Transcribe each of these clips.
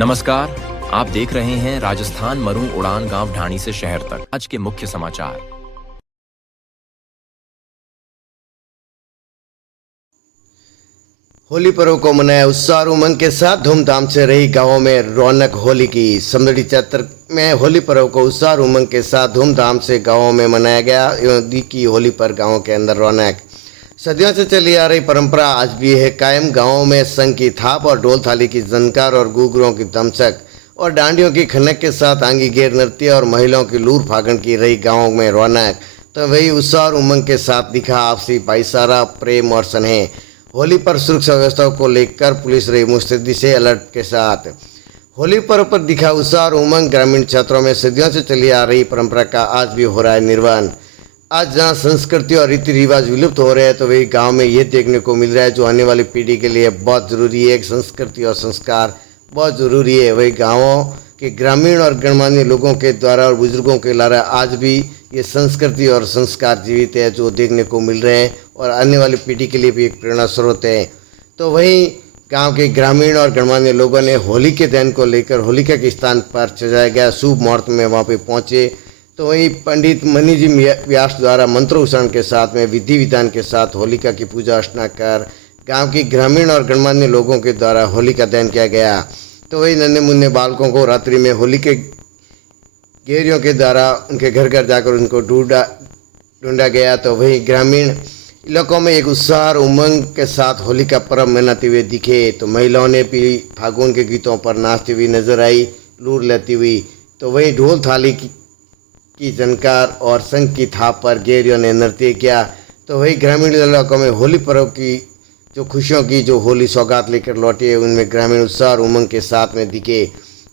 नमस्कार, आप देख रहे हैं राजस्थान मरू उड़ान गांव ढाणी से शहर तक। आज के मुख्य समाचार। होली पर्व को मनाया उत्साह और उमंग के साथ धूमधाम से रही गांवों में रौनक होली की। समदड़ी चैत्र में होली पर्व को उत्साह और उमंग के साथ धूमधाम से गांवों में मनाया गया। दी की होली पर गांवों के अंदर रौनक। सदियों से चली आ रही परंपरा आज भी है कायम। गांवों में संग की थाप और ढोल थाली की झनकार और गुगरों की दमचक और डांडियों की खनक के साथ आंगी गेर नृत्य और महिलाओं की लूर फागण की रही गाँवों में रौनक। तो वही उत्साह और उमंग के साथ दिखा आपसी भाईचारा, प्रेम और स्नेह। होली पर सुरक्षा व्यवस्था को लेकर पुलिस रही मुस्तैदी से अलर्ट के साथ। होली पर्व पर दिखा उत्साह और उमंग। ग्रामीण क्षेत्रों में सदियों से चली आ रही परंपरा का आज भी हो रहा है निर्वहन। आज जहां संस्कृति और रीति रिवाज विलुप्त हो रहे हैं तो वही गांव में ये देखने को मिल रहा है जो आने वाली पीढ़ी के लिए बहुत ज़रूरी है। संस्कृति और संस्कार बहुत ज़रूरी है। वही गाँवों के ग्रामीण और गणमान्य लोगों के द्वारा और बुजुर्गों के द्वारा आज भी ये संस्कृति और संस्कार जीवित है जो देखने को मिल रहे हैं और आने वाली पीढ़ी के लिए भी एक प्रेरणा स्रोत है। तो वहीं गांव के ग्रामीण और गणमान्य लोगों ने होली के दिन को लेकर होलिका के स्थान पर सजाया गया शुभ मुहूर्त में वहां पे पहुंचे। तो वहीं पंडित मनी जी व्यास द्वारा मंत्रोच्चारण के साथ में विधि विधान के साथ होलिका की पूजा अर्चना कर गाँव के ग्रामीण और गणमान्य लोगों के द्वारा होली का दहन किया गया। तो वही नन्हे मुन्ने बालकों को रात्रि में होली के गेरियों के द्वारा उनके घर घर जाकर उनको ढूंढा गया। तो वही ग्रामीण इलाकों में एक उत्साह और उमंग के साथ होली का पर्व मनाते हुए दिखे। तो महिलाओं ने भी फागुन के गीतों पर नाचती हुई नजर आई, लूर लेती हुई। तो वही ढोल थाली की झनकार और संग की थाप पर गेरियों ने नृत्य किया। तो वही ग्रामीण इलाकों में होली पर्व की जो खुशियों की जो होली सौगात लेकर लौटे उनमें ग्रामीण उत्साह और उमंग के साथ में दिखे।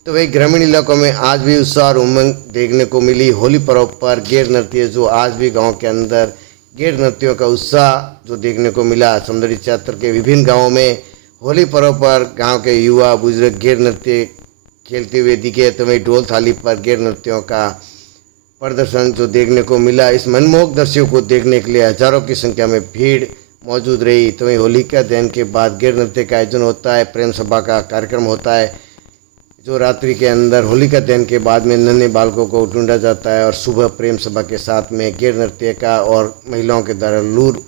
तो वही ग्रामीण इलाकों में आज भी उत्साह और उमंग देखने को मिली। होली पर्व पर गेर नृत्य जो आज भी गांव के अंदर गेर नृत्यों का उत्साह जो देखने को मिला। समदड़ी क्षेत्र के विभिन्न गांवों में होली पर्व पर गांव के युवा बुजुर्ग गेर नृत्य खेलते हुए दिखे। तो वही ढोल थाली पर गेर नृत्यों का प्रदर्शन जो देखने को मिला। इस मनमोहक दृश्यों को देखने के लिए हजारों की संख्या में भीड़ मौजूद रही। तो वही होलिका दहन के बाद गेर नृत्य का आयोजन होता है, प्रेम सभा का कार्यक्रम होता है जो रात्रि के अंदर होलिका दहन के बाद में नन्हे बालकों को ढूंढा जाता है और सुबह प्रेम सभा के साथ में गेर नृत्य का और महिलाओं के द्वारा लूर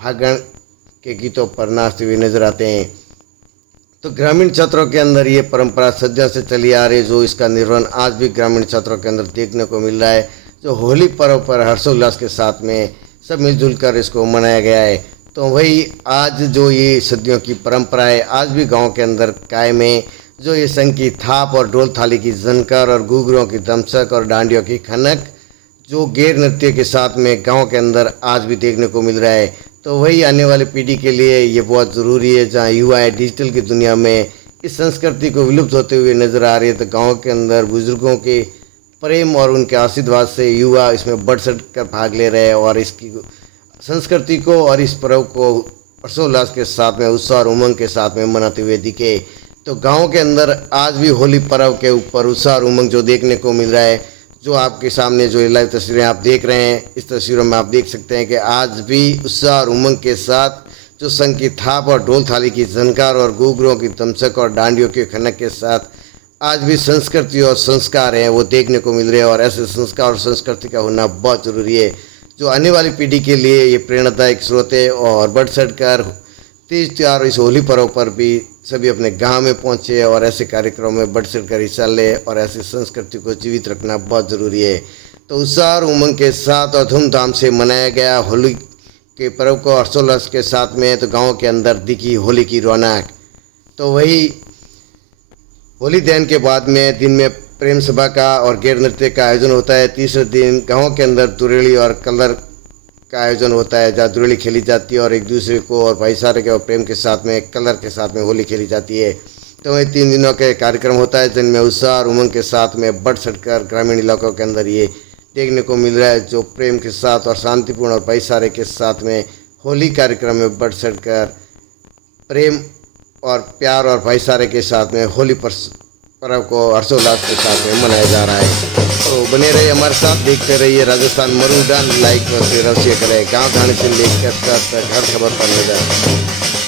फागण के गीतों पर नाचते हुए नजर आते हैं। तो ग्रामीण क्षेत्रों के अंदर ये परंपरा सदियों से चली आ रही है जो इसका निर्वहन आज भी ग्रामीण क्षेत्रों के अंदर देखने को मिल रहा है। जो होली पर्व पर हर्षोल्लास के साथ में सब मिलजुल कर इसको मनाया गया है। तो वही आज जो ये सदियों की परंपरा है आज भी गाँव के अंदर कायम है। जो ये संग की थाप और ढोल थाली की झनकार और गुगरों की दमचक और डांडियों की खनक जो गेर नृत्य के साथ में गांव के अंदर आज भी देखने को मिल रहा है। तो वही आने वाली पीढ़ी के लिए ये बहुत ज़रूरी है। जहाँ युवा है डिजिटल की दुनिया में इस संस्कृति को विलुप्त होते हुए नजर आ रही है। तो गाँव के अंदर बुजुर्गों के प्रेम और उनके आशीर्वाद से युवा इसमें बढ़ चढ़ कर भाग ले रहे हैं और इसकी संस्कृति को और इस पर्व को हर्षोल्लास के साथ में उत्साह और उमंग के साथ में मनाते हुए दिखे। तो गांव के अंदर आज भी होली पर्व के ऊपर उत्साह और उमंग जो देखने को मिल रहा है। जो आपके सामने जो लाइव तस्वीरें आप देख रहे हैं इस तस्वीरों में आप देख सकते हैं कि आज भी उत्साह और उमंग के साथ जो संग की थाप और ढोल थाली की झनकार और गुगरों की दमचक और डांडियों की खनक के साथ आज भी संस्कृति और संस्कार हैं वो देखने को मिल रहे हैं। और ऐसे संस्कार और संस्कृति का होना बहुत ज़रूरी है जो आने वाली पीढ़ी के लिए ये प्रेरणादायक स्रोत है। और बढ़ चढ़ कर तीज त्योहार इस होली पर्व पर भी सभी अपने गांव में पहुंचे और ऐसे कार्यक्रमों में बढ़ चढ़ कर हिस्सा ले और ऐसी संस्कृति को जीवित रखना बहुत ज़रूरी है। तो उत्साह और उमंग के साथ और धूमधाम से मनाया गया होली के पर्व को हर्षोल्लास के साथ में। तो गाँव के अंदर दिखी होली की रौनक। तो वही होली दहन के बाद में दिन में प्रेम सभा का और गेर नृत्य का आयोजन होता है। तीसरे दिन गाँव के अंदर दुरेली और कलर का आयोजन होता है जहाँ दुरेली खेली जाती है और एक दूसरे को और भाईचारे के और प्रेम के साथ में कलर के साथ में होली खेली जाती है। तो वही 3 दिनों के कार्यक्रम होता है जिनमें उत्साह और उमंग के साथ में बढ़ चढ़कर ग्रामीण इलाकों के अंदर ये देखने को मिल रहा है जो प्रेम के साथ और शांतिपूर्ण और भाईचारे के साथ में होली कार्यक्रम में बढ़ चढ़कर प्रेम और प्यार और भाईचारे के साथ में होली पर्व को हर्षोल्लास के साथ में मनाया जा रहा है। तो बने रहिए हमारे साथ, देखते रहिए राजस्थान मरू उड़ान। लाइक और शेयर अवश्य करें। गाँव ढाणी से लेकर हर खबर पर नजर।